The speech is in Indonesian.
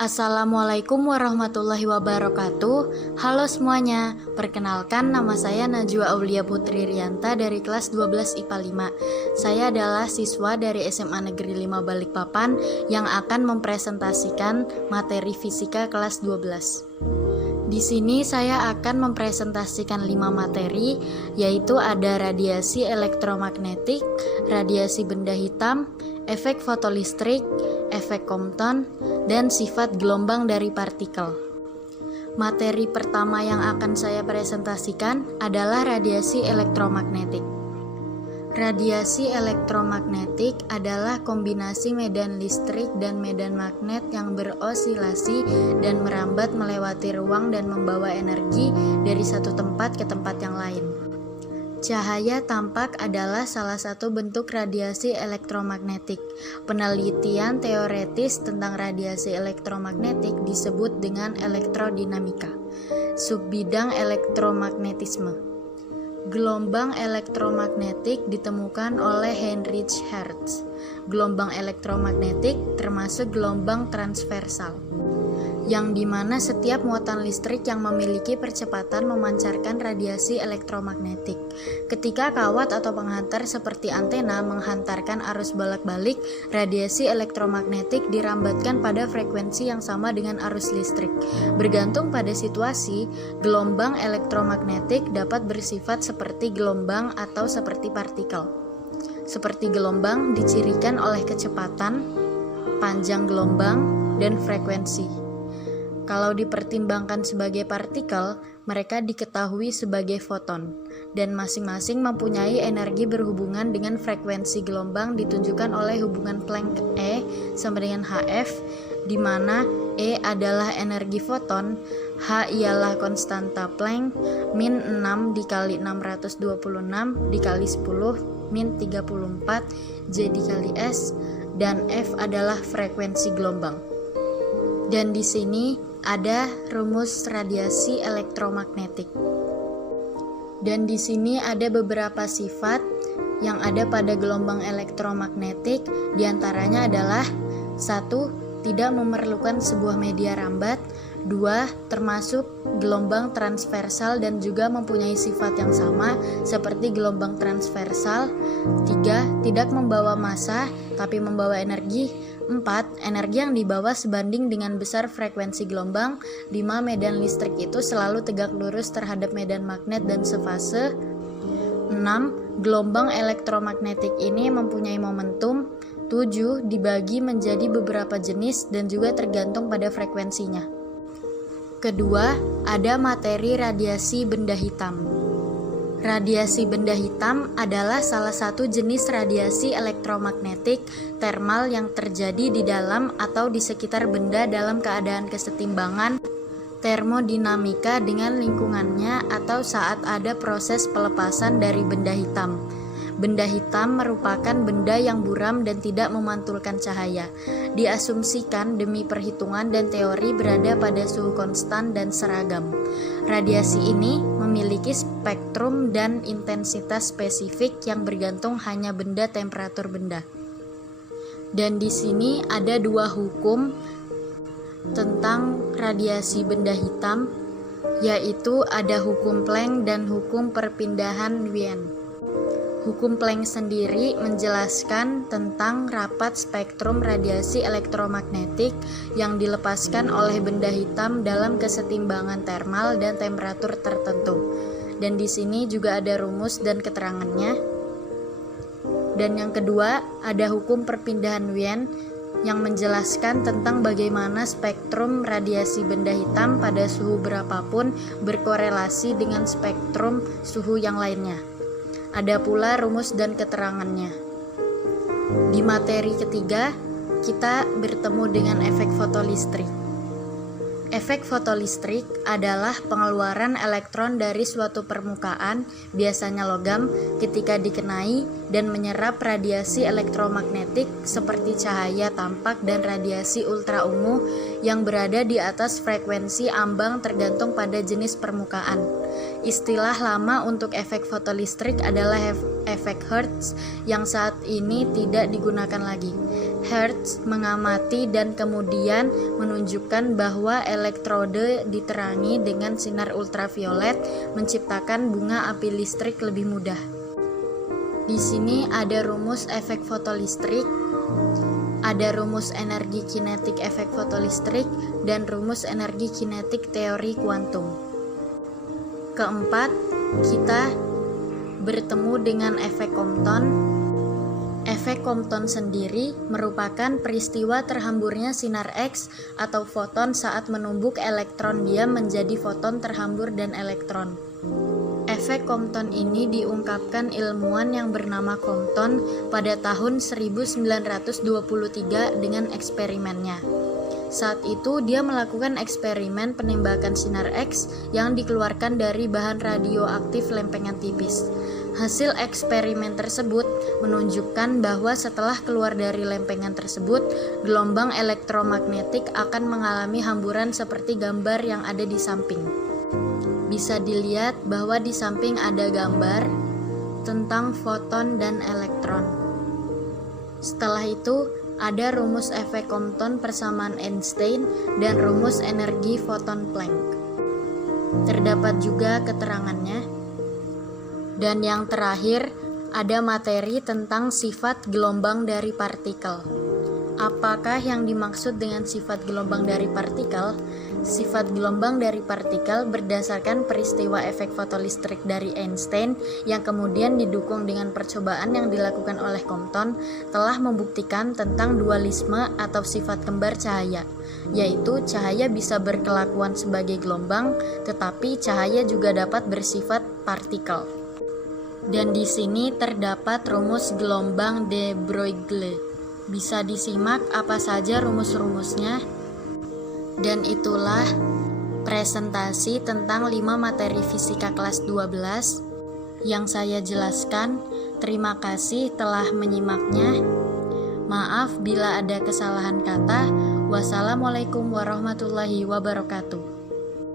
Assalamualaikum warahmatullahi wabarakatuh. Halo semuanya, perkenalkan nama saya Najwa Aulia Putri Rianta dari kelas 12 IPA 5. Saya adalah siswa dari SMA Negeri 5 Balikpapan yang akan mempresentasikan materi fisika kelas 12. Di sini saya akan mempresentasikan 5 materi, yaitu ada radiasi elektromagnetik, radiasi benda hitam, efek fotolistrik, efek Compton, dan sifat gelombang dari partikel. Materi pertama yang akan saya presentasikan adalah radiasi elektromagnetik. Radiasi elektromagnetik adalah kombinasi medan listrik dan medan magnet yang berosilasi dan merambat melewati ruang dan membawa energi dari satu tempat ke tempat yang lain. Cahaya tampak adalah salah satu bentuk radiasi elektromagnetik. Penelitian teoretis tentang radiasi elektromagnetik disebut dengan elektrodinamika. Subbidang elektromagnetisme. Gelombang elektromagnetik ditemukan oleh Heinrich Hertz. Gelombang elektromagnetik termasuk gelombang transversal, yang dimana setiap muatan listrik yang memiliki percepatan memancarkan radiasi elektromagnetik. Ketika kawat atau penghantar seperti antena menghantarkan arus bolak-balik, radiasi elektromagnetik dirambatkan pada frekuensi yang sama dengan arus listrik. Bergantung pada situasi, gelombang elektromagnetik dapat bersifat seperti gelombang atau seperti partikel. Seperti gelombang dicirikan oleh kecepatan, panjang gelombang, dan frekuensi. Kalau dipertimbangkan sebagai partikel, mereka diketahui sebagai foton, dan masing-masing mempunyai energi berhubungan dengan frekuensi gelombang ditunjukkan oleh hubungan Planck E sama dengan Hf, di mana E adalah energi foton, H ialah konstanta Planck, min 6 dikali 626 dikali 10 min 34 J dikali S, dan F adalah frekuensi gelombang. Dan di sini ada rumus radiasi elektromagnetik. Dan di sini ada beberapa sifat yang ada pada gelombang elektromagnetik, diantaranya adalah 1. Tidak memerlukan sebuah media rambat. 2. Termasuk gelombang transversal dan juga mempunyai sifat yang sama seperti gelombang transversal. 3. Tidak membawa massa tapi membawa energi. 4. Energi yang dibawa sebanding dengan besar frekuensi gelombang. 5. Medan listrik itu selalu tegak lurus terhadap medan magnet dan sefase. 6. Gelombang elektromagnetik ini mempunyai momentum. 7. Dibagi menjadi beberapa jenis dan juga tergantung pada frekuensinya. Kedua, ada materi radiasi benda hitam. Radiasi benda hitam adalah salah satu jenis radiasi elektromagnetik termal yang terjadi di dalam atau di sekitar benda dalam keadaan kesetimbangan termodinamika dengan lingkungannya atau saat ada proses pelepasan dari benda hitam. Benda hitam merupakan benda yang buram dan tidak memantulkan cahaya. Diasumsikan demi perhitungan dan teori berada pada suhu konstan dan seragam. Radiasi ini memiliki spektrum dan intensitas spesifik yang bergantung hanya benda temperatur benda. Dan di sini ada 2 hukum tentang radiasi benda hitam, yaitu ada hukum Planck dan hukum perpindahan Wien. Hukum Planck sendiri menjelaskan tentang rapat spektrum radiasi elektromagnetik yang dilepaskan oleh benda hitam dalam kesetimbangan termal dan temperatur tertentu. Dan di sini juga ada rumus dan keterangannya. Dan yang kedua, ada hukum perpindahan Wien yang menjelaskan tentang bagaimana spektrum radiasi benda hitam pada suhu berapapun berkorelasi dengan spektrum suhu yang lainnya. Ada pula rumus dan keterangannya. Di materi ketiga, kita bertemu dengan efek fotolistrik. Efek fotolistrik adalah pengeluaran elektron dari suatu permukaan, biasanya logam, ketika dikenai dan menyerap radiasi elektromagnetik seperti cahaya tampak dan radiasi ultraungu yang berada di atas frekuensi ambang tergantung pada jenis permukaan. Istilah lama untuk efek fotolistrik adalah efek Hertz yang saat ini tidak digunakan lagi. Hertz mengamati dan kemudian menunjukkan bahwa elektrode diterangi dengan sinar ultraviolet menciptakan bunga api listrik lebih mudah. Di sini ada rumus efek fotolistrik, ada rumus energi kinetik efek fotolistrik, dan rumus energi kinetik teori kuantum. Keempat, kita bertemu dengan efek Compton. Efek Compton sendiri merupakan peristiwa terhamburnya sinar X atau foton saat menumbuk elektron dia menjadi foton terhambur dan elektron. Efek Compton ini diungkapkan ilmuwan yang bernama Compton pada tahun 1923 dengan eksperimennya. Saat itu dia melakukan eksperimen penembakan sinar X yang dikeluarkan dari bahan radioaktif lempengan tipis. Hasil eksperimen tersebut menunjukkan bahwa setelah keluar dari lempengan tersebut, gelombang elektromagnetik akan mengalami hamburan seperti gambar yang ada di samping. Bisa dilihat bahwa di samping ada gambar tentang foton dan elektron. Setelah itu, ada rumus efek Compton persamaan Einstein dan rumus energi foton Planck. Terdapat juga keterangannya. Dan yang terakhir, ada materi tentang sifat gelombang dari partikel. Apakah yang dimaksud dengan sifat gelombang dari partikel? Sifat gelombang dari partikel berdasarkan peristiwa efek fotolistrik dari Einstein yang kemudian didukung dengan percobaan yang dilakukan oleh Compton telah membuktikan tentang dualisme atau sifat kembar cahaya, yaitu cahaya bisa berkelakuan sebagai gelombang, tetapi cahaya juga dapat bersifat partikel. Dan di sini terdapat rumus gelombang de Broglie. Bisa disimak apa saja rumus-rumusnya. Dan itulah presentasi tentang 5 materi fisika kelas 12 yang saya jelaskan. Terima kasih telah menyimaknya. Maaf bila ada kesalahan kata. Wassalamualaikum warahmatullahi wabarakatuh.